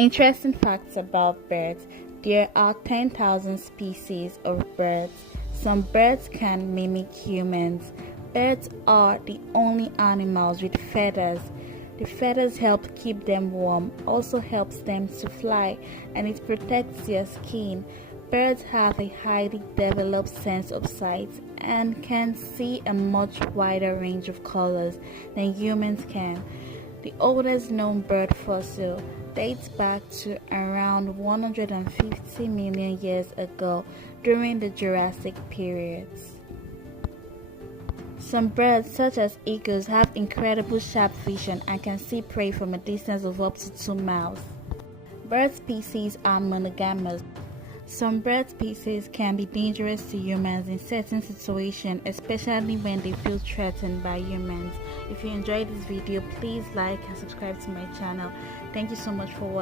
Interesting facts about birds. There are 10,000 species of birds. Some birds can mimic humans. Birds are the only animals with feathers. The feathers help keep them warm, also helps them to fly, and it protects their skin. Birds have a highly developed sense of sight and can see a much wider range of colors than humans can. The oldest known bird fossil dates back to around 150 million years ago during the Jurassic periods. Some birds, such as eagles, have incredible sharp vision and can see prey from a distance of up to 2 miles. Bird species are monogamous. Some bird species can be dangerous to humans in certain situations, especially when they feel threatened by humans. If you enjoyed this video, please like and subscribe to my channel. Thank you so much for watching.